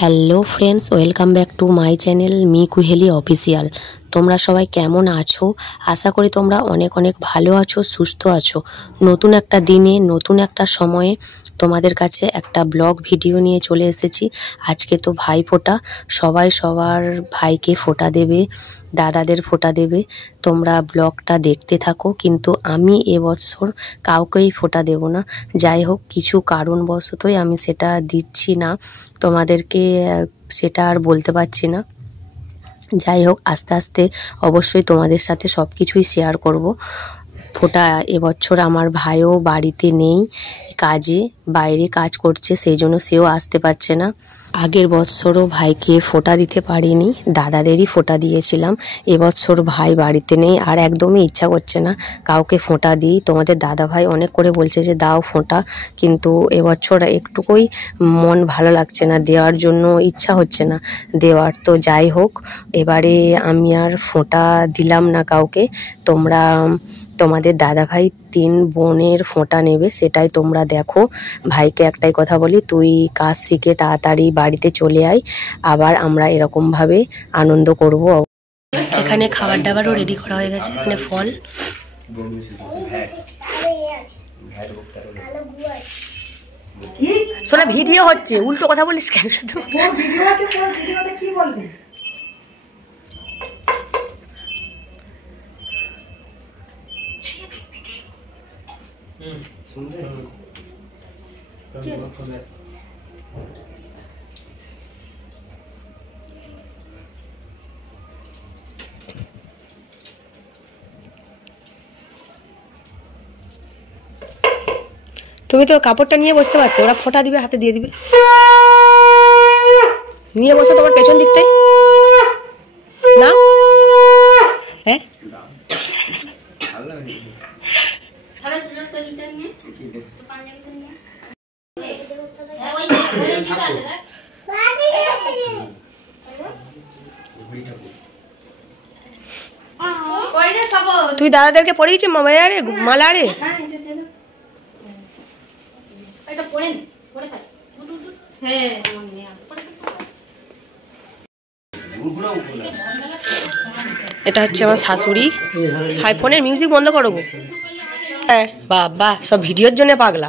Hello friends, welcome back to my channel me Kuheli official. তোমরা সবাই কেমন আছো? আশা করি তোমরা অনেক অনেক ভালো আছো, সুস্থ আছো। নতুন একটা দিনে নতুন একটা সময়ে তোমাদের কাছে একটা ব্লগ ভিডিও নিয়ে চলে এসেছি। আজকে তো ভাই ফোঁটা, সবাই সবার ভাইকে ফোঁটা দেবে, দাদাদের ফোঁটা দেবে। তোমরা ব্লগটা দেখতে থাকো, কিন্তু আমি এবছর কাউকেই ফোঁটা দেব না। যাই হোক, কিছু কারণবশতই আমি সেটা দিচ্ছি না তোমাদেরকে, সেটা আর বলতে পারছি না। যাই হোক, আস্তে আস্তে অবশ্যই তোমাদের সাথে সব কিছুই শেয়ার করব। ফোঁটা এবছর আমার ভাইও বাড়িতে নেই, কাজে বাইরে কাজ করছে, সেই জন্য সেও আসতে পারছে না। আগের বছরও ভাইকে ফোঁটা দিতে পারিনি, দাদাদেরই ফোঁটা দিয়েছিলাম। এবছর ভাই বাড়িতে নেই আর একদমই ইচ্ছা করছে না কাউকে ফোঁটা দিই। তোমাদের দাদা ভাই অনেক করে বলছে যে দাও ফোঁটা, কিন্তু এবছর একটুকুই মন ভালো লাগছে না, দেওয়ার জন্য ইচ্ছা হচ্ছে না দেওয়ার। তো যাই হোক, এবারে আমি আর ফোঁটা দিলাম না কাউকে। তোমাদের দাদাভাই 3 বোনের ফোঁটা নেবে, সেটাই তোমরা দেখো। ভাইকে একটাই কথা বলি, তুই কাজ শিখে তাড়াতাড়ি বাড়িতে চলে আয়, আবার আমরা এরকমভাবে আনন্দ করব। এখানে খাবার দাবারও রেডি করা হয়ে গেছে। এখানে ফল, শোনা ভিডিও হচ্ছে, উল্টো কথা বলিস কেন? শুধু কি বলবি? তুমি তো কাপড়টা নিয়ে বসতে পারতে, ওরা ফোঁটা দিবে, হাতে দিয়ে দিবে। নিয়ে বসো তোমার পেছন দিকটাই না। হ্যাঁ, তুই দাদাদেরকে পড়িয়েছি মামারে মালারে। এটা হচ্ছে আমার শাশুড়ি। হাই, ফোনের মিউজিক বন্ধ করো গো। হ্যাঁ বাবা, সব ভিডিওর জন্য পাগলা।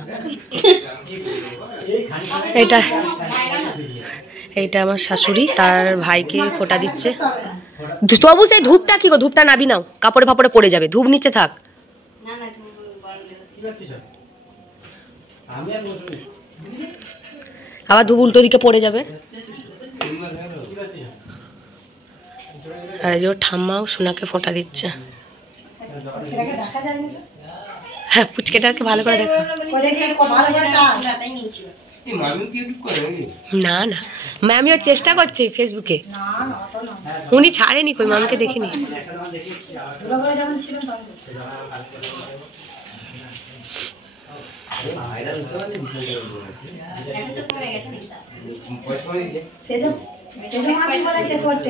এইটা আমার শাশুড়ি, তার ভাইকে ফোঁটা দিচ্ছে। তবু সেই ধূপটা কি গো, ধূপটা নাবি নাও, কাপড়ে ফাপড়ে পড়ে যাবে, ধূপ নিচে থাক। আবার ধূপ উল্টো দিকে পড়ে যাবে। আর এই যে ঠাম্মাও সোনাকে ফোঁটা দিচ্ছে। হ্যাঁ, পুচকেটাকে ভালো করে দেখো। না না, ম্যামিও চেষ্টা করছে ফেসবুকে, উনি ছাড়েনি কই, মামিকে দেখিনি।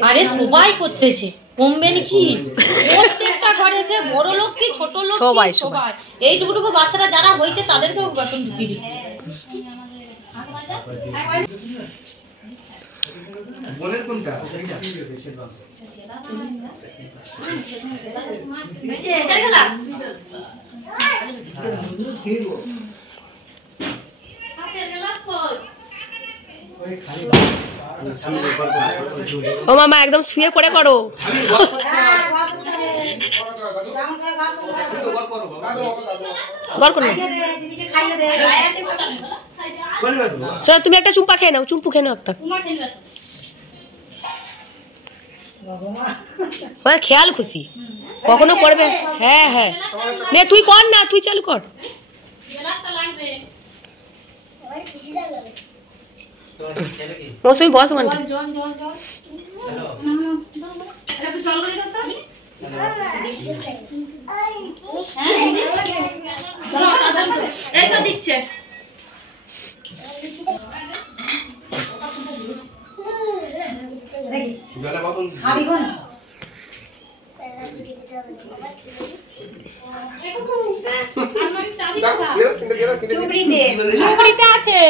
আরে সবাই করতেছে, কমবে নাকি? প্রত্যেকটা ঘরে সে বড় লোক কি ছোট লোক, সবাই সবাই এইটুকু বাচ্চারা যারা হয়েছে তাদেরকেও বেতন ঢুকিয়ে দিচ্ছে। বোনের কোনটা? ও মামা, একদম শুয়ে পড়ে করো। তুমি একটা চুম্পা খেয়ে নাও, চুম্পু খেয়ে নাও একটা, খেয়াল খুশি কখনো করবে। হ্যাঁ হ্যাঁ, নে তুই কর না, তুই চালু কর। মৌসুমি বস ওখানটা। দিচ্ছে চুবড়িতে আছে।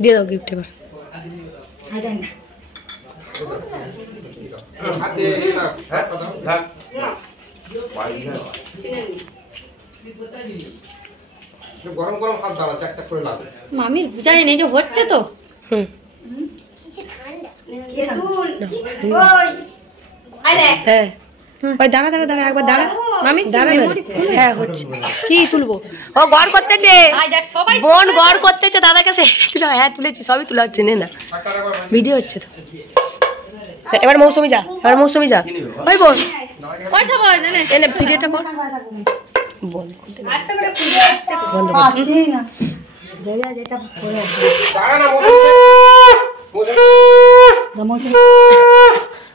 দিয়ে দাও গিফট এবার। গরম গরম হাত দাঁড়া চাক করে লাগবে। মামির বুঝাই নেই যে হচ্ছে তো। হুম হ্যাঁ ওই দাঁড়া দাঁড়া দাঁড়া একবার দাঁড়া মামি দাঁড়া হ্যাঁ হচ্ছে কি তুলবো ও গড় করতেছে বোন গড় করতেছে দাদা কাছে তুলে হ্যাঁ তুলেছি সবই তোলা হচ্ছে নে না ভিডিও হচ্ছে তো এবার মৌসুমি যা ওই বোন পয়সা পাওয়া যায় না এনে ভিডিওটা কর বল বন্ধ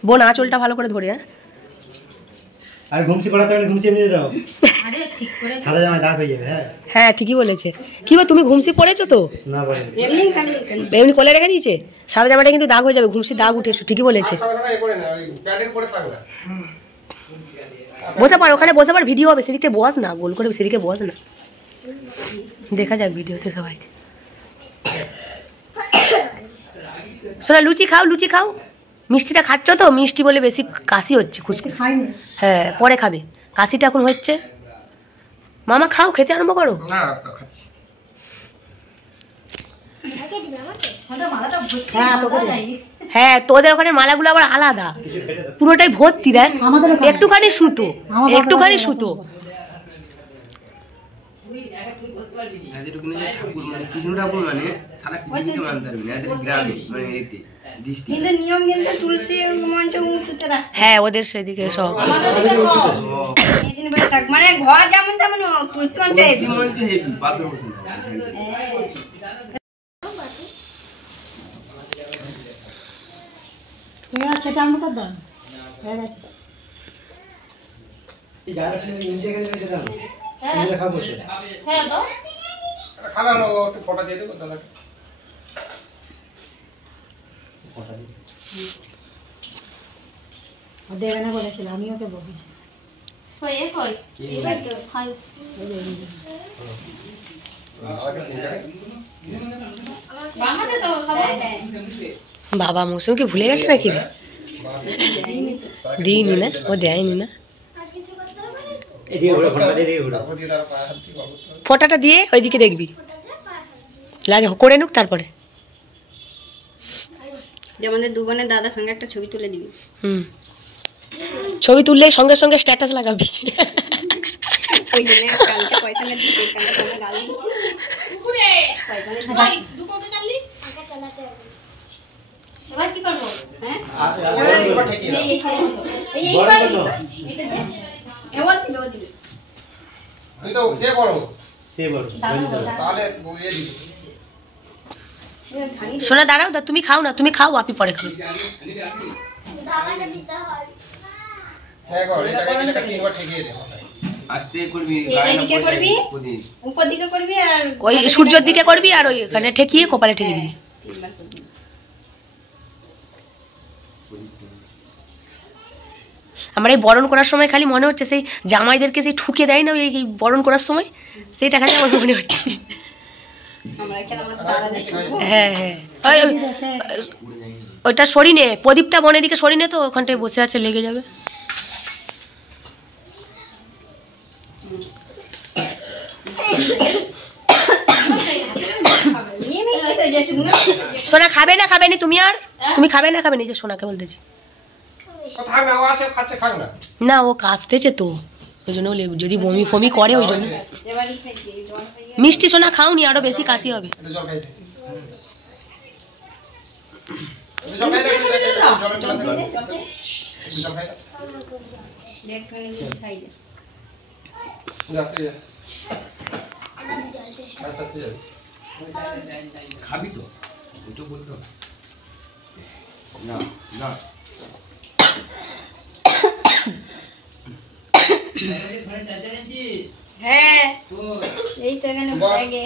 বোন আঁচলটা ভালো করে ধরে হ্যাঁ আর ঘুমসি পড়াতে হবে ঘুমসি এমনি দাও আরে ঠিক করে সাদা জামা দাগ হয়ে যাবে হ্যাঁ ঠিকই বলেছে কি গো তুমি ঘুমসি পড়েছো তো না বলে এমনি কোলে রেখে দিয়েছে সাদা জামাটা কিন্তু দাগ হয়ে যাবে ঘুমসি দাগ উঠে ঠিকই বলেছে বসে পার ওখানে বসে পার ভিডিও হবে সেদিকে বস না গোল করে সেদিকে বস না দেখা যাক ভিডিওতে সবাই শোনা লুচি খাও মিষ্টিটা খাচ্ছ তো মিষ্টি বলে বেশি কাশি হচ্ছে খুশখুশ হ্যাঁ পরে খাবে কাশিটা এখন হচ্ছে মামা খাও খেতে আরম্ভ করো হ্যাঁ তোদের ওখানে মালাগুলো আবার আলাদা পুরোটাই ভর্তি দেখ একটুখানি সুতো কৃষ্ণ ঠাকুর মানে সারা পৃথিবীতে মানতে পারবি না এদের গ্রামে মানে এতে কিন্তু নিয়ম কিন্তু তুলসী মঞ্চ উঁচুতে রাখতে হ্যাঁ ওদের সেদিকে সব মানে ঘর যেমন তেমন তুলসী মঞ্চ হেভি পাথর বসে তুমি আর খেতে আরম্ভ কর দাও হয়ে গেছে এই জায়গাটা তুমি নিজে এখানে রেখে দাও নিজে খাও বসে হ্যাঁ দাও খাবে না একটু ফটো দিয়ে দেবো দাদা ফটো দিয়ে ও দেবে না বলেছিল আমি ওকে বলেছি কই এবার তো খাই বাংলাতে তো সবাই বাবা মৌসুমকে ভুলে গেছে নাকি রে দিইনি না ও দেয়নি না ফটোটা দিয়ে ওইদিকে দেখবি লাগে করে নুক তারপরে আমাদের দু বোনের দাদার সঙ্গে একটা ছবি তুলে দিবি হুম ছবি তুললে সঙ্গে সঙ্গে স্ট্যাটাস লাগাবি ওই জন্য কালকে পয়সা না দিতে কালকে তোমরা গাল দিচ্ছি কুকুরে ভাই দু কোটি চাললি টাকা চালাতে হবে এবার কি করব হ্যাঁ এই বাড়ি এটা দে এবার কি দেব তুই তো কে বড় সে বড় তাহলে এ দিবি সোনা দাঁড়াও তুমি খাও না তুমি খাও আপি পরে খাও দাবাটা দিতে হয় হ্যাঁ গো এটা তিনবার ঠেকিয়ে দে আস্তে করবি এইদিকে করবি উপর দিকে করবি আর ওই সূর্যের দিকে করবি আর ওই এখানে ঠেকিয়ে কপালে ঠেকিয়ে দিবি তিনবার করবি আমার এই বরণ করার সময় খালি মনে হচ্ছে সেই জামাইদেরকে সেই ঠুকে দেয় না এই বরণ করার সময় সেটা খালি আমার মনে হচ্ছে আমরা কেন আমাদের দাদা দেখি হ্যাঁ হ্যাঁ ওইটা সরি নে প্রদীপটা বনের দিকে সরি নে তো ওখানটায় বসে আছে লেগে যাবে সোনা খাবে না তুমি আর তুমি খাবে না যে সোনাকে বলতেছি না ও কাঁচতেছে তো ওই জন্য যদি বমি ফমি করে ওই জন্য মিষ্টি সোনা খাওনি আরো বেশি কাশি হবে খাবি তো ওটা বলতো না না হ্যাঁ এই তো এখানে ব্যাগে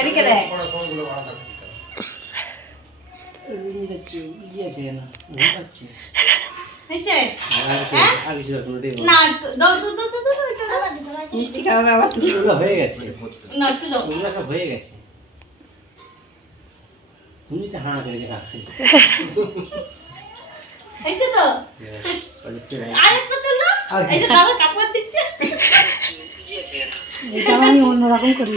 এদিকে দেখ হয়েছে না দাও দাও দাও দাও মিষ্টি খাওয়াবে আবার হয়ে গেছে, না তুই দাও ওগুলো সব হয়ে গেছে। তুমি তো হ্যাঁ করে এই তো আরেকটা তো না এই যে দাদা কাপড় দিচ্ছে এটা আমি অন্যরকম করি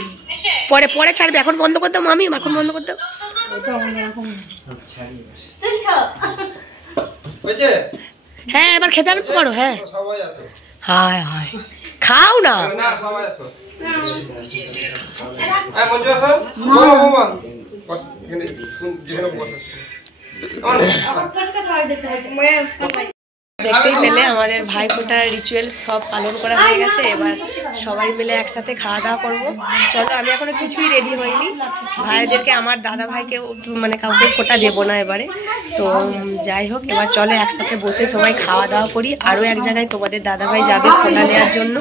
পরে পরে ছাড়বে, এখন বন্ধ করে দাও মামি, এখন বন্ধ করে দাও। এটা অন্যরকম ছাড়িয়ে বস। তুলছো হয়েছে? হ্যাঁ এবার খেতে আরম্ভ করো। হ্যাঁ সবাই আসো। হায় হায় খাও না। না সবাই আসো। এই মঞ্জু আসো। বলো বাবা। বস এখানে যেখানে বসো। আবার টাটকা খাওয়াই দিতে হয় মই দেখতেই পেলে আমাদের ভাইফোঁটার রিচুয়াল সব পালন করা হয়ে গেছে। এবার সবাই মিলে একসাথে খাওয়া দাওয়া করবো। চলো, আমি এখনো কিছুই রেডি হইনি। ভাইদেরকে, আমার দাদা ভাইকে মানে কাউকে ফোঁটা দেবো না এবারে। তো যাই হোক, এবার চলো একসাথে বসে সবাই খাওয়া দাওয়া করি। আরও এক জায়গায় তোমাদের দাদা ভাই যাবে ফোঁটা নেওয়ার জন্য।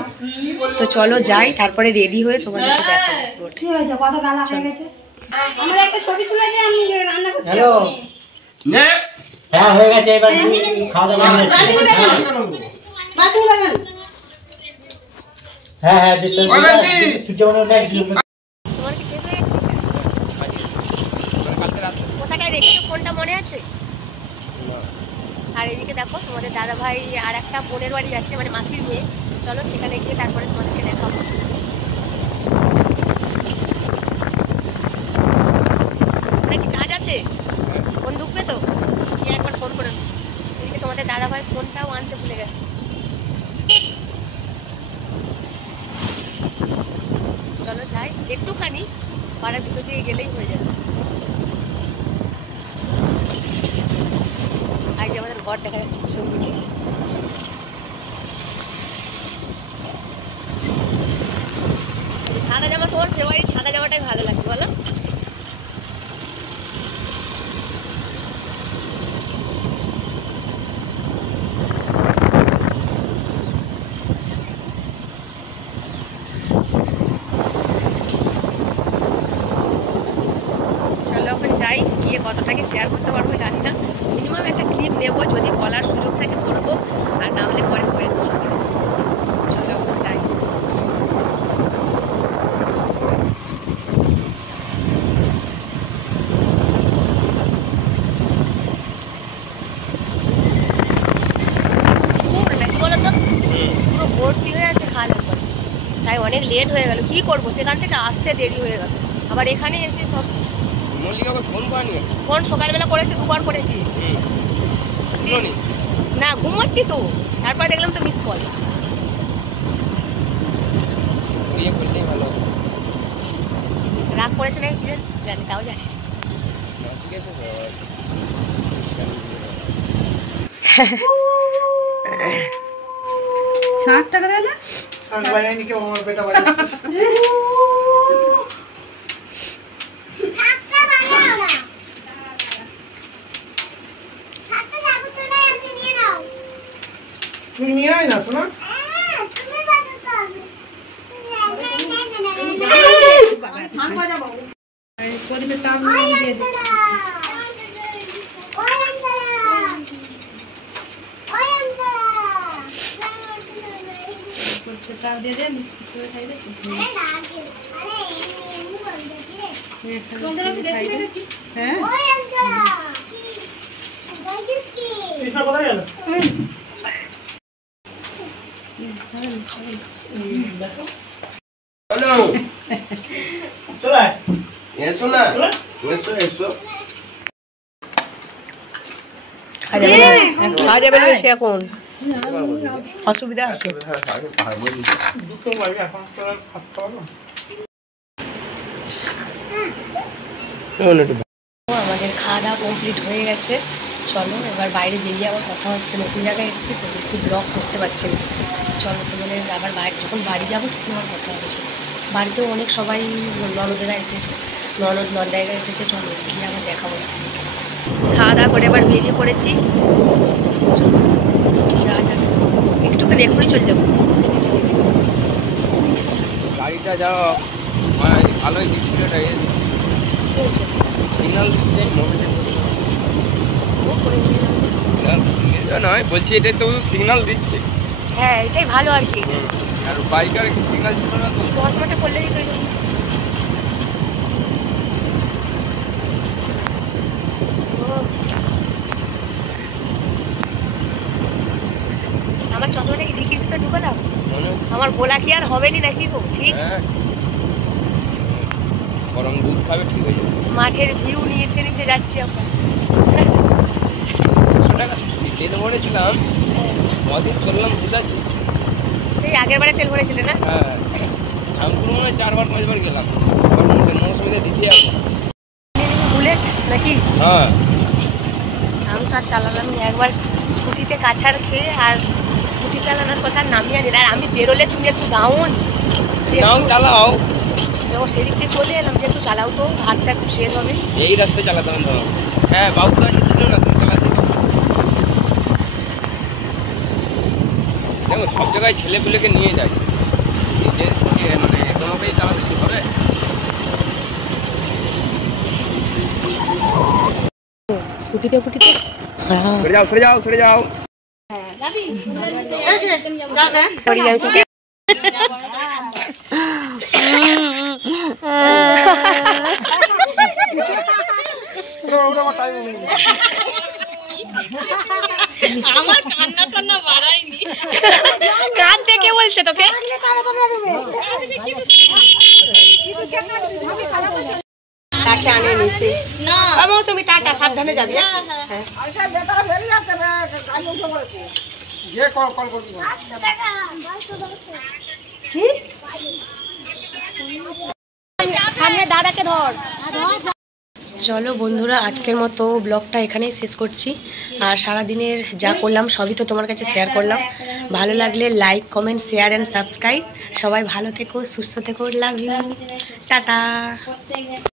তো চলো যাই, তারপরে রেডি হয়ে তোমাদেরকে দেখাবো। কি হয়েছে, কত বেলা হয়ে গেছে? আমার একটা ছবি তুলে দে, আমি রান্না করতে হ্যালো, নে হ্যাঁ হয়ে গেছে, এবার খাওয়া দাওয়া হয়ে গেছে। বাথরুম লাগান হ্যাঁ হ্যাঁ দিতে ওই বান্টি। তোমার কি শেষ হয়ে গেছে? কোথায় রেখেছো ফোনটা মনে আছে? আর এদিকে দেখো তোমাদের দাদা ভাই আর একটা বোনের বাড়ি যাচ্ছে, মানে মাসির মেয়ে। চলো সেখানে গিয়ে তারপরে তোমাদেরকে দেখাবো। নাকি চার্জ আছে? ফোন ঢুকবে তো? কি একবার ফোন করে নাও। এদিকে তোমাদের দাদা ভাই ফোনটাও আনতে ভুলে গেছে। চলো যাই, একটুখানি পাড়ার ভিতর দিয়ে গেলেই হয়ে যাবে। আর যে আমাদের ঘর দেখা যাচ্ছে সঙ্গীকে। সাদা জামা, তোর ফেভারিট সাদা জামাটাই ভালো লাগে বলো? চলো এখন যাই, গিয়ে কতটা কি শেয়ার করতে পারবো জানি না। মিনিমাম একটা ক্লিপ নেবো, যদি বলার সুযোগ থাকে করবো, আর না হলে পরে ভয়েস করবো। চলো এখন যাই। নাকি বলো তো, পুরো ভর্তি হয়ে আছে খালের পরে, তাই অনেক লেট হয়ে গেল। কি করবো, সেখান থেকে আসতে দেরি হয়ে গেল। আবার এখানে এসে সব মল্লিকাকে ফোন করেনি? ফোন সকালবেলা করেছি, দুবার করেছি। না ঘুমোচ্ছি তো, তারপরে দেখলাম তো মিস কল। বিয়ে করলেই ভালো। রাগ করেছে নাকি কি জানি, তাও জানি। আজকে তো 60 টাকা দেয় না? তুমি নিয়ে আয় না শোনা। প্রদীপের তাপ দিয়ে দে। তাপ দিয়ে দে, মিষ্টি করে খাই দে। হ্যাঁ কৃষ্ণা কোথায় গেল? হ্যালো চলে আয়। এসো না, এসো এসো। খাওয়া যাবে না সে এখন, অসুবিধা আছে। দুটো বাজে, এখন তো আর খাওয়া পাবো না। আমাদের খাওয়া দাওয়া কমপ্লিট হয়ে গেছে। চলো এবার বাইরে বেরিয়ে আবার কথা হচ্ছে। নতুন জায়গায় এসেছি তো বেশি ব্লগ করতে পারছি না। চলো তোমাদের আবার যখন বাড়ি যাবো তখন আমার কথা হচ্ছে। বাড়িতেও অনেক সবাই ননদেরা এসেছে, ননদাইরা এসেছে। চলো গিয়ে আবার দেখাবো। খাওয়া দাওয়া করে আবার বেরিয়ে পড়েছি। যা যা একটু করে এক্ষুনি চলে যাবো। গাড়িটা যাও ভালোই ডিসপ্লেটা সিগন্যাল দিচ্ছে নয়, বলছি এটাই তো সিগন্যাল দিচ্ছে। হ্যাঁ এটাই ভালো আর কি। আর বাইকার সিগন্যাল দিচ্ছে না তো চশমাটা করলে আমার চশমাটা কি ডিকির ভিতরে ঢুকালাম? আমার বলা কি আর হবে নি নাকি গো? ঠিক গরম দুধ খাবে ঠিক হয়ে যাবে। মাঠের ভিউ নিতে নিতে যাচ্ছি আমরা। তেল ভরেছিলাম কদিন চললাম বুঝাচ্ছি। সেই আগের বারে তেল ভরেছিলে না? হ্যাঁ আমি পুরো মনে হয় 4-5 বার গেলাম। মৌসুমিতে দিতে যাবো বুলেট নাকি? হ্যাঁ আমি তো আর চালালাম না, একবার স্কুটিতে কাছাড় খেয়ে আর স্কুটি চালানোর কথা নামিয়ে আনি। আর আমি বেরোলে তুমি একটু দাউন চালাও, সেদিক থেকে চলে এলাম যে একটু চালাও তো, হাতটা একটু শেষ হবে। এই রাস্তায় চালাতাম তো। হ্যাঁ বাবু তো ছিল না, তুমি চালাতে। দেখো সব জায়গায় ছেলেপুলেকে নিয়ে যায়, মানে তোমাকেই চালাতে শুরু করে। স্কুটিতে ফুটিতে সরে যাও সরে যাও। আমার কান্না টান্না বাড়াইনি, কান থেকে বলছে তোকে। তাকে আনে নিছে না তুমি, টাটা, সাবধানে যাবি। সামনে দাদাকে ধর। চলো বন্ধুরা, আজকের মতো ব্লগটা এখানেই শেষ করছি। আর সারাদিনের যা করলাম সবই তো তোমার কাছে শেয়ার করলাম। ভালো লাগলে like, comment, share and subscribe. সবাই ভালো থেকো, সুস্থ থেকো। Love you, tata.